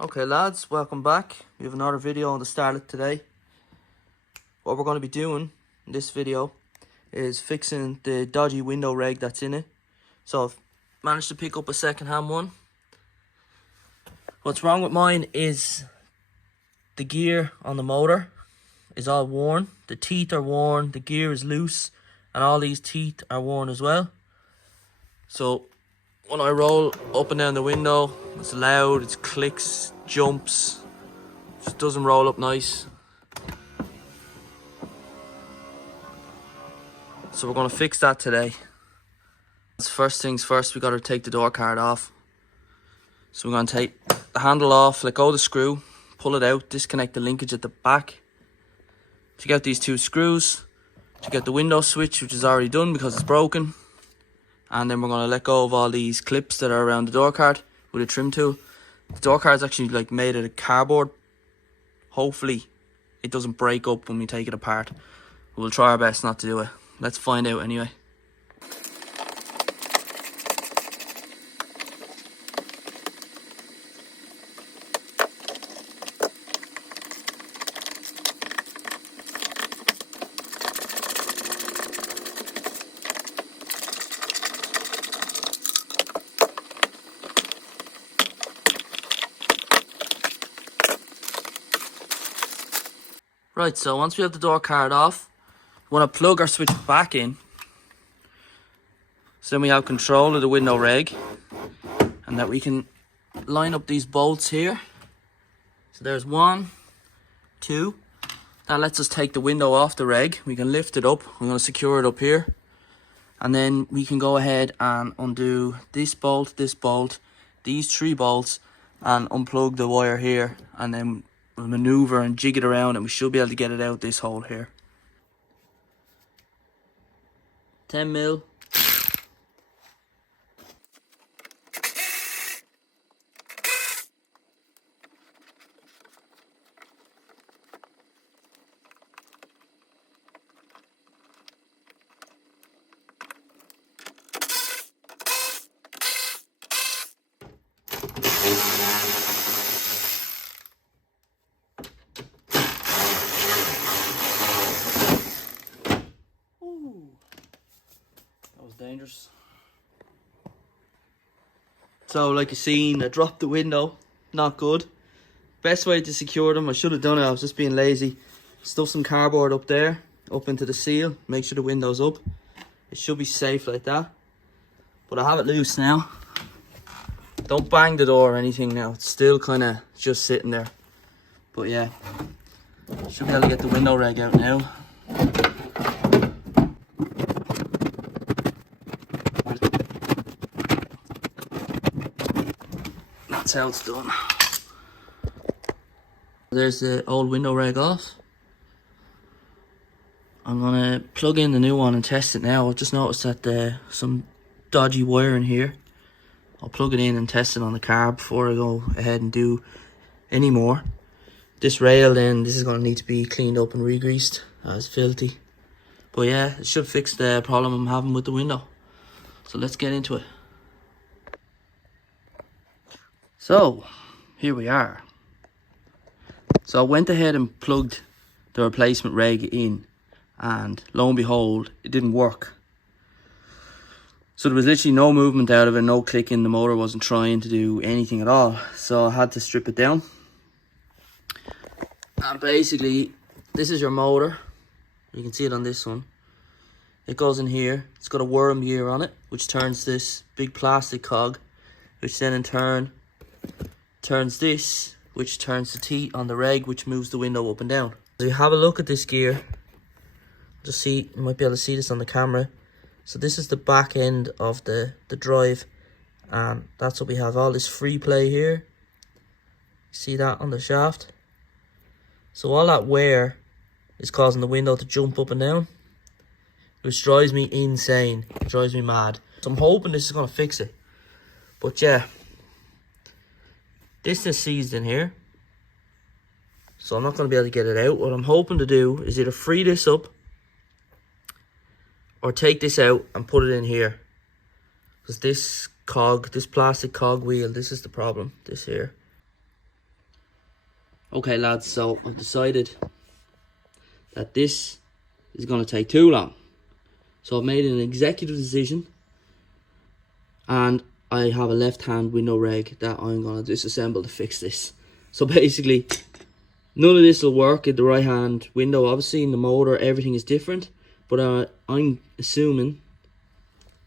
Okay lads, welcome back. We have another video on the Starlet today. What we're going to be doing in this video is fixing the dodgy window reg that's in it. So I've managed to pick up a second-hand one. What's wrong with mine is the gear on the motor is all worn. The teeth are worn, the gear is loose, and all these teeth are worn as well. So when I roll up and down the window, it's loud, it clicks, jumps, just doesn't roll up nice. So we're going to fix that today. First things first, we got to take the door card off. So we're going to take the handle off, let go of the screw, pull it out, disconnect the linkage at the back. Take out these two screws, take out the window switch, which is already done because it's broken. And then we're going to let go of all these clips that are around the door card with a trim tool. The door card is actually like made out of cardboard. Hopefully it doesn't break up when we take it apart. We'll try our best not to do it. Let's find out anyway. Right, so once we have the door card off, we want to plug our switch back in. So then we have control of the window reg. And that we can line up these bolts here. So there's 1, 2. That lets us take the window off the reg. We can lift it up. We're going to secure it up here. And then we can go ahead and undo this bolt, these 3 bolts, and unplug the wire here. And then we'll maneuver and jig it around, and we should be able to get it out this hole here. 10 mil. That was dangerous. So like you seen, I dropped the window. Not good. Best way to secure them, I should have done it, I was just being lazy. Stuff some cardboard up there, up into the seal. Make sure the window's up. It should be safe like that. But I have it loose now. Don't bang the door or anything now. It's still kind of just sitting there. But yeah, should be able to get the window reg out now. That's how it's done. There's the old window reg off. I'm gonna plug in the new one and test it now. I've just noticed that there's some dodgy wire in here. I'll plug it in and test it on the car before I go ahead and do any more. This rail then, this is gonna need to be cleaned up and re-greased. It's filthy. But yeah, it should fix the problem I'm having with the window. So let's get into it. So, here we are. So I went ahead and plugged the replacement reg in, and lo and behold, it didn't work. So there was literally no movement out of it, no clicking, the motor wasn't trying to do anything at all. So I had to strip it down. And basically, this is your motor. You can see it on this one. It goes in here. It's got a worm gear on it, which turns this big plastic cog, which then in turn turns this, which turns the teeth on the reg, which moves the window up and down. So you have a look at this gear. Just see, you might be able to see this on the camera. So this is the back end of the drive, and that's what we have, all this free play here. See that on the shaft? So all that wear is causing the window to jump up and down, which drives me insane. It drives me mad. So I'm hoping this is going to fix it. But yeah, this is seized in here, so I'm not going to be able to get it out. What I'm hoping to do is either free this up or take this out and put it in here, because this cog, this plastic cog wheel, this is the problem, this here. Okay lads, so I've decided that this is going to take too long. So I've made an executive decision, and I have a left hand window reg that I'm going to disassemble to fix this. So basically, none of this will work in the right hand window. Obviously in the motor everything is different, but I'm assuming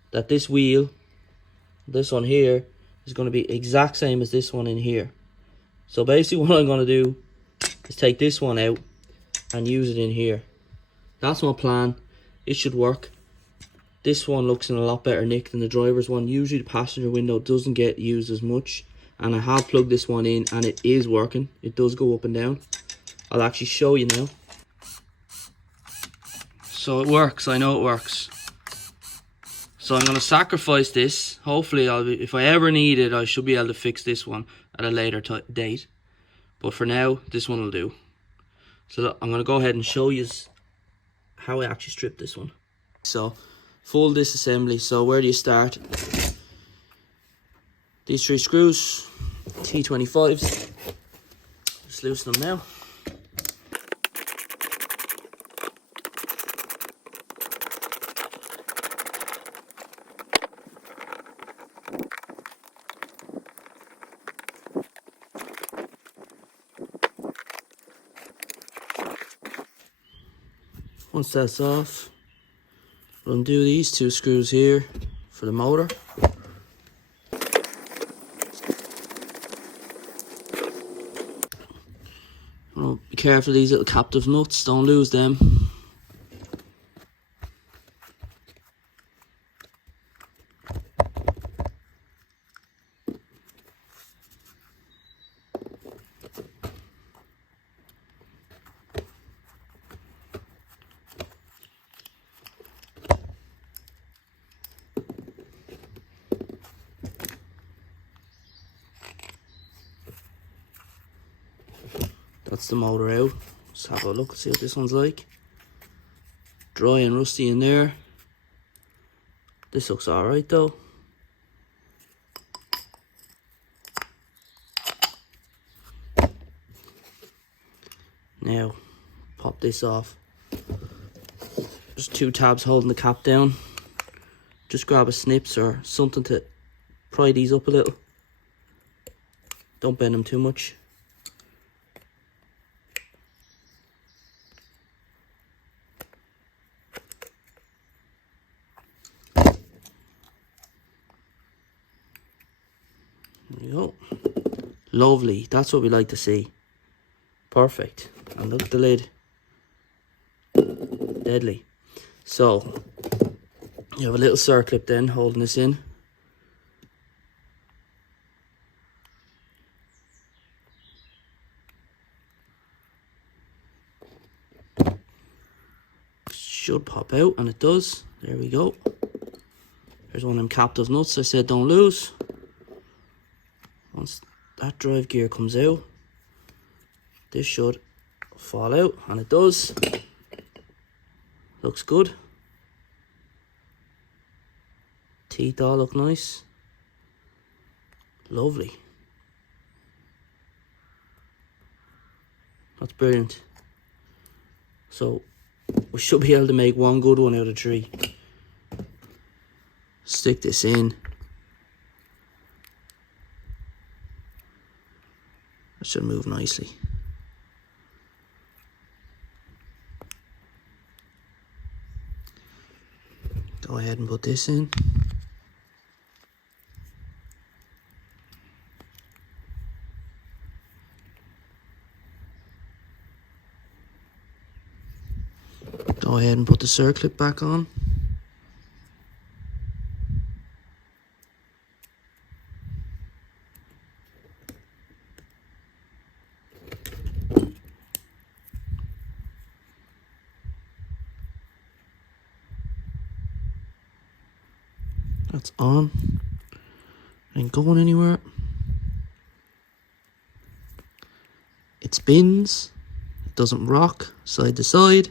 that this wheel, this one here, is going to be exact same as this one in here. So basically what I'm going to do is take this one out and use it in here. That's my plan. It should work. This one looks in a lot better nick than the driver's one. Usually the passenger window doesn't get used as much, and I have plugged this one in and it is working. It does go up and down. I'll actually show you now. So it works, I know it works. So I'm going to sacrifice this. Hopefully, if I ever need it, I should be able to fix this one at a later date. But for now, this one will do. So look, I'm going to go ahead and show you how I actually strip this one. So, full disassembly. So where do you start? These 3 screws, T25s. Just loosen them now. Once that's off, we'll undo these 2 screws here for the motor. Oh, be careful of these little captive nuts, don't lose them. That's the motor out. Let's have a look and see what this one's like. Dry and rusty in there. This looks alright though. Now, pop this off. There's 2 tabs holding the cap down. Just grab a snips or something to pry these up a little. Don't bend them too much. There we go. Lovely. That's what we like to see. Perfect. And look at the lid. Deadly. So, you have a little circlip then holding this in. Should pop out, and it does. There we go. There's one of them captive nuts I said don't lose. Once that drive gear comes out, this should fall out, and it does. Looks good. Teeth all look nice. Lovely. That's brilliant. So we should be able to make one good one out of 3. Stick this in. That should move nicely. Go ahead and put this in. Go ahead and put the circlip back on. That's on. Ain't going anywhere. It spins. It doesn't rock side to side.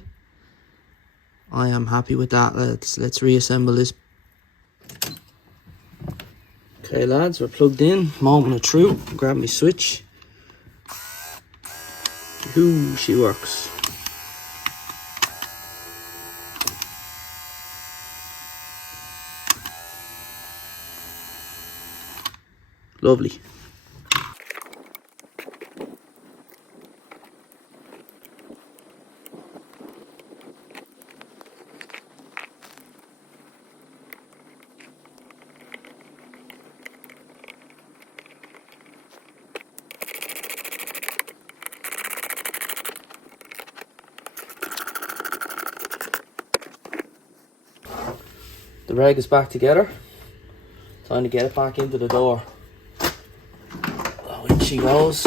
I am happy with that. Let's reassemble this. Okay lads, we're plugged in. Moment of truth. Grab my switch. Ooh, she works. Lovely. The reg is back together. Time to get it back into the door. Oh, in she goes.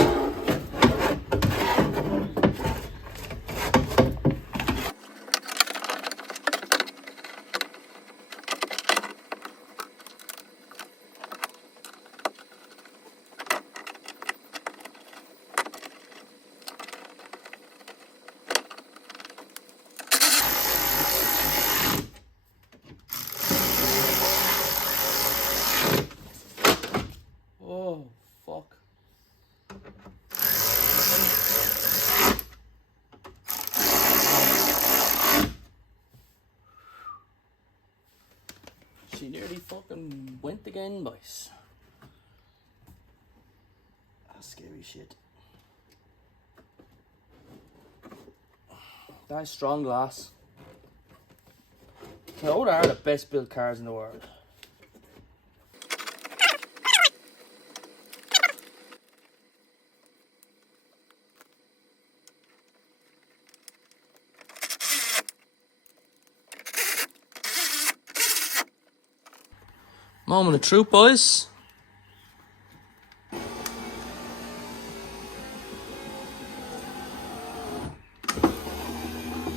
Oh, fuck. She nearly fucking went again, boys. That's scary shit. That's strong glass. So what are the best built cars in the world? Moment of truth, boys.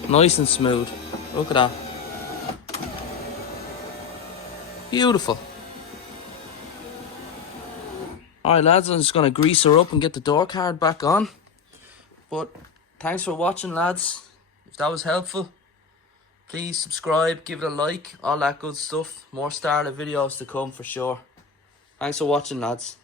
Nice and smooth. Look at that. Beautiful. Alright lads, I'm just going to grease her up and get the door card back on. But thanks for watching lads. If that was helpful, please subscribe, give it a like, all that good stuff. More Starlet videos to come for sure. Thanks for watching lads.